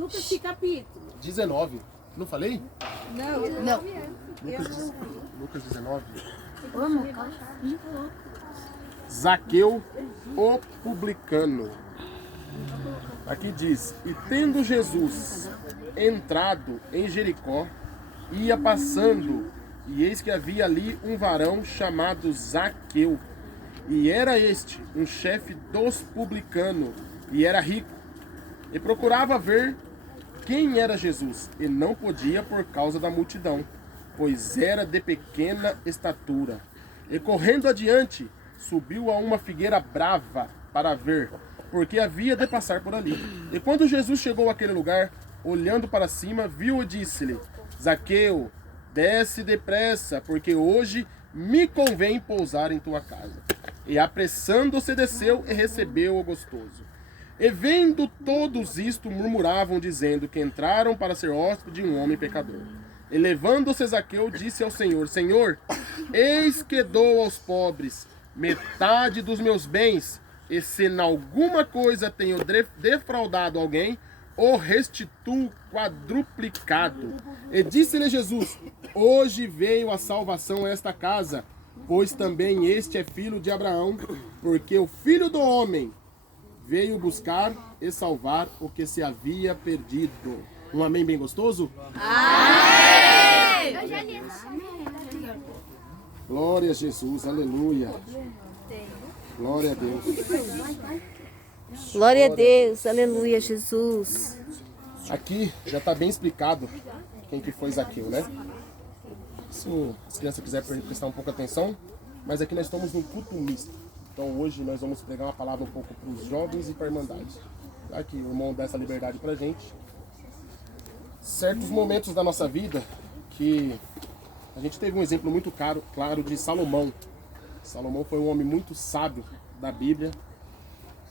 Lucas, que capítulo? 19. Não falei? Não. Lucas 19. Zaqueu, o publicano. Aqui diz: e tendo Jesus entrado em Jericó, ia passando, e eis que havia ali um varão chamado Zaqueu. E era este um chefe dos publicanos, e era rico. E procurava ver quem era Jesus, e não podia por causa da multidão, pois era de pequena estatura. E correndo adiante, subiu a uma figueira brava para ver, porque havia de passar por ali. E quando Jesus chegou àquele lugar, olhando para cima, viu e disse-lhe: Zaqueu, desce depressa, porque hoje me convém pousar em tua casa. E apressando-se desceu e recebeu o gostoso. E vendo todos isto, murmuravam, dizendo que entraram para ser hóspede de um homem pecador. E levando-se Zaqueu, disse ao Senhor: Senhor, eis que dou aos pobres metade dos meus bens, e se em alguma coisa tenho defraudado alguém, o restituo quadruplicado. E disse-lhe Jesus: hoje veio a salvação a esta casa, pois também este é filho de Abraão, porque o Filho do Homem veio buscar e salvar o que se havia perdido. Um amém bem gostoso? Amém! Glória a Jesus, aleluia. Glória a Deus. Glória a Deus, aleluia, Jesus. Aqui já está bem explicado quem que foi Zaqueu, né? Se as crianças quiserem prestar um pouco de atenção, mas aqui nós estamos num culto misto. Então hoje nós vamos pregar uma palavra um pouco para os jovens e para a Irmandade. Tá? Que o irmão dá essa liberdade para a gente. Certos momentos da nossa vida que a gente teve um exemplo muito claro de Salomão. Salomão foi um homem muito sábio da Bíblia.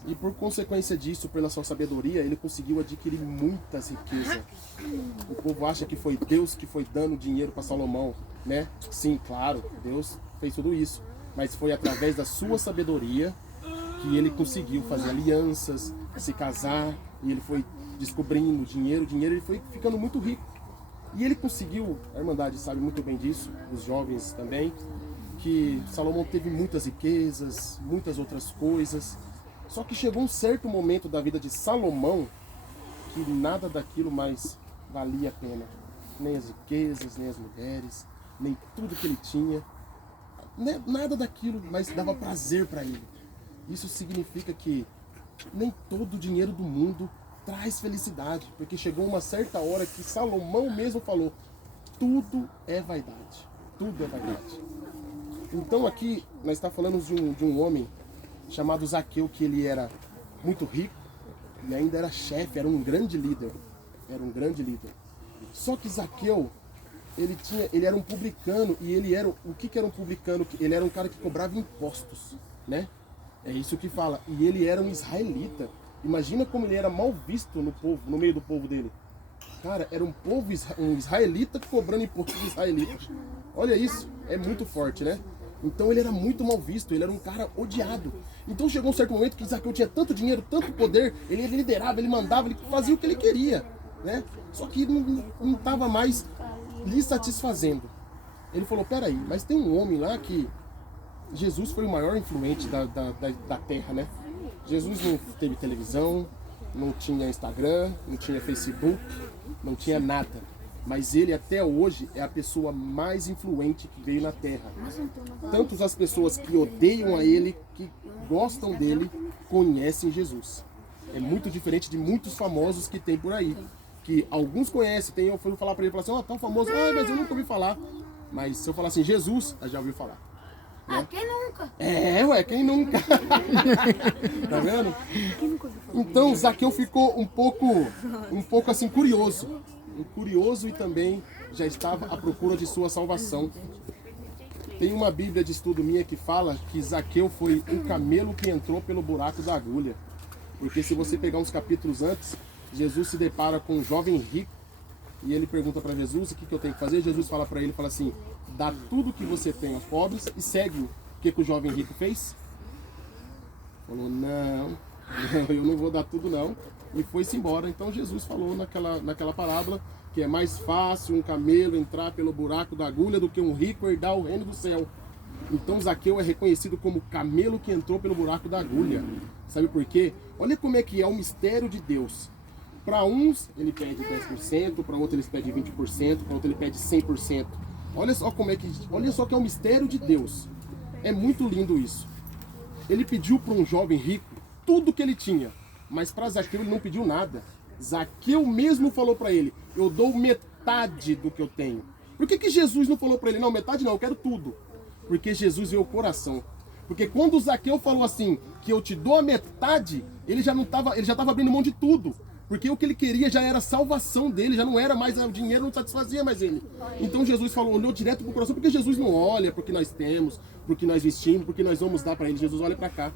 E por consequência disso, pela sua sabedoria, ele conseguiu adquirir muitas riquezas. O povo acha que foi Deus que foi dando dinheiro para Salomão, né? Sim, claro, Deus fez tudo isso. Mas foi através da sua sabedoria que ele conseguiu fazer alianças, se casar, e ele foi descobrindo dinheiro, ele foi ficando muito rico. E ele conseguiu, a Irmandade sabe muito bem disso, os jovens também, que Salomão teve muitas riquezas, muitas outras coisas. Só que chegou um certo momento da vida de Salomão que nada daquilo mais valia a pena. Nem as riquezas, nem as mulheres, nem tudo que ele tinha. Nada daquilo mais dava prazer para ele. Isso significa que nem todo o dinheiro do mundo traz felicidade. Porque chegou uma certa hora que Salomão mesmo falou: tudo é vaidade. Tudo é vaidade. Então aqui nós estamos falando de um homem chamado Zaqueu, que ele era muito rico e ainda era chefe, era um grande líder. Era um grande líder. Só que Zaqueu, ele era um publicano, e ele era, o que era um publicano? Ele era um cara que cobrava impostos, né? É isso que fala. E ele era um israelita. Imagina como ele era mal visto no povo, no meio do povo dele. Cara, era um israelita cobrando impostos de israelitas. Olha isso, é muito forte, né? Então ele era muito mal visto, ele era um cara odiado. Então chegou um certo momento que Zaqueu tinha tanto dinheiro, tanto poder, ele liderava, ele mandava, ele fazia o que ele queria, né? Só que não estava mais lhe satisfazendo. Ele falou: peraí, mas tem um homem lá que Jesus foi o maior influente da terra, né? Jesus não teve televisão, não tinha Instagram, não tinha Facebook, não tinha nada. Mas ele até hoje é a pessoa mais influente que veio na Terra. Tanto as pessoas que odeiam a ele, que gostam dele, conhecem Jesus. É muito diferente de muitos famosos que tem por aí. Que alguns conhecem, eu fui falar para ele, falar assim: ó, tão famoso, mas eu nunca ouvi falar. Mas se eu falar assim, Jesus, eu já ouviu falar. Ah, quem nunca? Quem nunca? Tá vendo? Então Zaqueu ficou um pouco assim curioso. E também já estava à procura de sua salvação. Tem uma Bíblia de estudo minha que fala que Zaqueu foi um camelo que entrou pelo buraco da agulha. Porque se você pegar uns capítulos antes, Jesus se depara com um jovem rico e ele pergunta para Jesus: o que eu tenho que fazer? Jesus fala para ele, fala assim: dá tudo que você tem aos pobres e segue-o. O que o jovem rico fez? Falou: não, eu não vou dar tudo não. e foi-se embora. Então Jesus falou naquela parábola que é mais fácil um camelo entrar pelo buraco da agulha do que um rico herdar o reino do céu. Então Zaqueu é reconhecido como o camelo que entrou pelo buraco da agulha. Sabe por quê? Olha como é que é o mistério de Deus. Para uns ele pede 10%, para outro ele pede 20%, para outro ele pede 100%. Olha só que é o mistério de Deus. É muito lindo isso. Ele pediu para um jovem rico tudo que ele tinha, mas para Zaqueu ele não pediu nada. Zaqueu mesmo falou para ele: eu dou metade do que eu tenho. Por que Jesus não falou para ele: não, metade não, eu quero tudo? Porque Jesus vê o coração. Porque quando o Zaqueu falou assim, que eu te dou a metade, ele já estava abrindo mão de tudo. Porque o que ele queria já era a salvação dele, já não era mais, o dinheiro não satisfazia mais ele. Então Jesus olhou direto para o coração, porque Jesus não olha porque nós temos, porque nós vestimos, porque nós vamos dar para ele. Jesus olha para cá.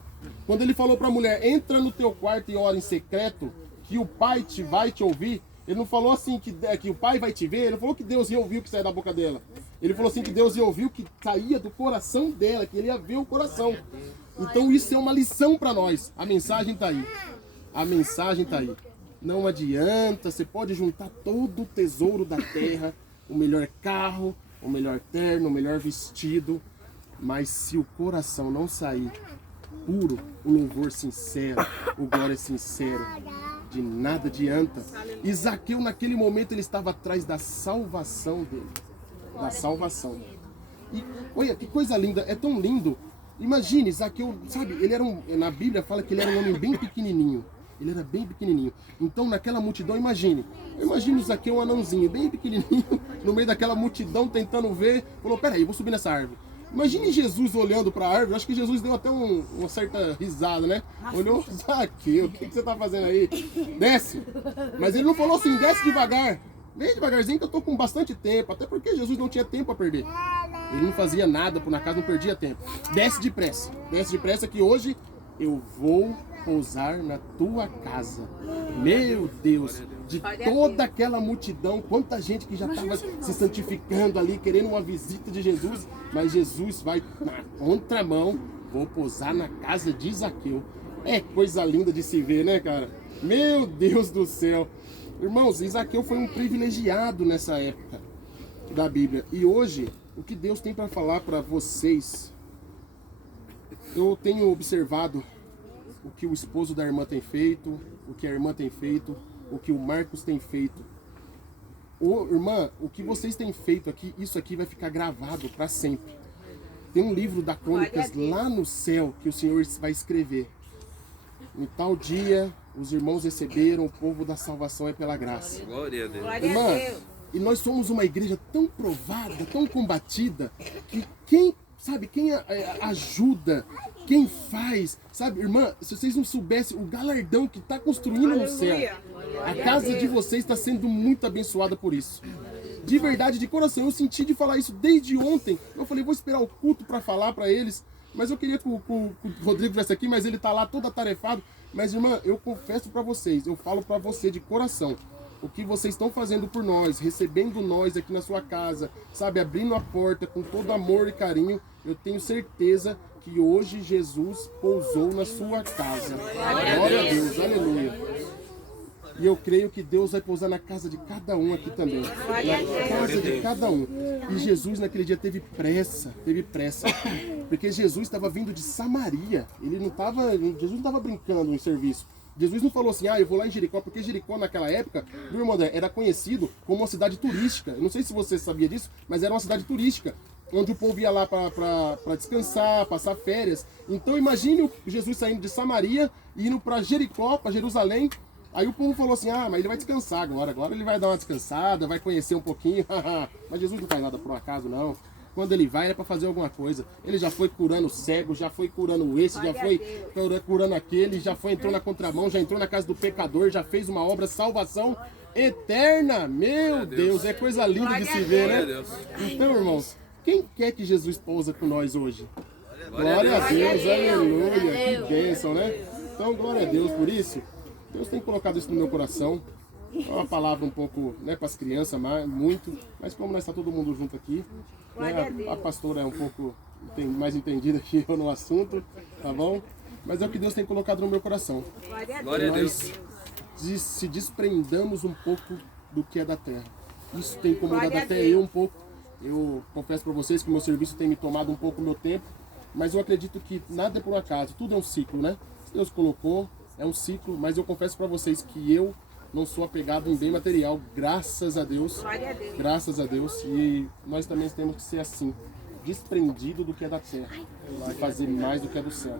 Quando ele falou para a mulher: entra no teu quarto e ora em secreto, que o Pai vai te ouvir. Ele não falou assim que o Pai vai te ver, ele não falou que Deus ia ouvir o que saia da boca dela. Ele falou assim que Deus ia ouvir o que saía do coração dela, que ele ia ver o coração. Então isso é uma lição para nós. A mensagem está aí. A mensagem está aí. Não adianta, você pode juntar todo o tesouro da terra, o melhor carro, o melhor terno, o melhor vestido, mas se o coração não sair puro, o louvor sincero, o glória sincero, de nada adianta. E Zaqueu naquele momento ele estava atrás da salvação dele, da salvação. E olha que coisa linda, é tão lindo. Imagine, Zaqueu, sabe, ele era na Bíblia fala que ele era um homem bem pequenininho. Ele era bem pequenininho. Então naquela multidão, imagine o Zaqueu, um anãozinho, bem pequenininho, no meio daquela multidão tentando ver. Falou: peraí, vou subir nessa árvore. Imagine Jesus olhando para a árvore. Acho que Jesus deu até uma certa risada, né? Olhou: Zaqueu, o que você está fazendo aí? Desce. Mas ele não falou assim: desce devagar. Vem devagarzinho que eu estou com bastante tempo. Até porque Jesus não tinha tempo a perder. Ele não fazia nada por na casa, não perdia tempo. Desce depressa que hoje eu vou pousar na tua casa. Meu Deus, de toda aquela multidão, quanta gente que já estava se santificando ali, querendo uma visita de Jesus, mas Jesus vai na contramão: vou pousar na casa de Zaqueu. É coisa linda de se ver, né, cara? Meu Deus do céu. Irmãos, Zaqueu foi um privilegiado nessa época da Bíblia. E hoje, o que Deus tem para falar para vocês? Eu tenho observado o que o esposo da irmã tem feito, o que a irmã tem feito, o que o Marcos tem feito. Irmã, o que vocês têm feito aqui, isso aqui vai ficar gravado para sempre. Tem um livro da Crônicas lá no céu que o Senhor vai escrever. Em tal dia, os irmãos receberam o povo da salvação é pela graça. Glória a Deus. Irmã, e nós somos uma igreja tão provada, tão combatida, que quem ajuda, quem faz, sabe, irmã, se vocês não soubessem o galardão que está construindo no céu, a casa de vocês está sendo muito abençoada por isso. De verdade, de coração, eu senti de falar isso desde ontem. Eu falei: vou esperar o culto para falar para eles, mas eu queria que o Rodrigo estivesse aqui, mas ele está lá todo atarefado. Mas, irmã, eu confesso para vocês, eu falo para você de coração, o que vocês estão fazendo por nós, recebendo nós aqui na sua casa, sabe, abrindo a porta com todo amor e carinho, eu tenho certeza que hoje Jesus pousou na sua casa. Glória a Deus, aleluia. E eu creio que Deus vai pousar na casa de cada um aqui também. Na casa de cada um. E Jesus naquele dia teve pressa. Porque Jesus estava vindo de Samaria. Jesus não estava brincando em serviço. Jesus não falou assim: eu vou lá em Jericó, porque Jericó naquela época, meu irmão André, era conhecido como uma cidade turística. Eu não sei se você sabia disso, mas era uma cidade turística, onde o povo ia lá para descansar, passar férias. Então imagine Jesus saindo de Samaria e indo para Jericó, para Jerusalém. Aí o povo falou assim: mas ele vai descansar agora ele vai dar uma descansada, vai conhecer um pouquinho. Mas Jesus não faz nada por um acaso, não. Quando ele vai é para fazer alguma coisa. Ele já foi curando cego, já foi curando esse, já foi curando aquele, entrou na contramão, já entrou na casa do pecador, já fez uma obra, salvação eterna. Meu Deus, é coisa linda de se ver, né? Então, irmãos, quem quer que Jesus pousa com nós hoje? Glória a Deus, aleluia, que bênção, né? Então, glória a Deus por isso. Deus tem colocado isso no meu coração. É uma palavra um pouco, né, para as crianças, muito, mas como nós está todo mundo junto aqui, né, a pastora é um pouco mais entendida que eu no assunto, tá bom? Mas é o que Deus tem colocado no meu coração. Glória a Deus. se desprendamos um pouco do que é da terra. Isso tem incomodado Glória a até Deus. eu um pouco. Eu confesso para vocês que meu serviço tem me tomado um pouco do meu tempo, mas eu acredito que nada é por acaso, tudo é um ciclo, né? Deus colocou, é um ciclo, mas eu confesso para vocês que eu não sou apegado em bem material, graças a Deus. Glória a Deus. Graças a Deus. E nós também temos que ser assim, desprendido do que é da terra e fazer mais do que é do céu.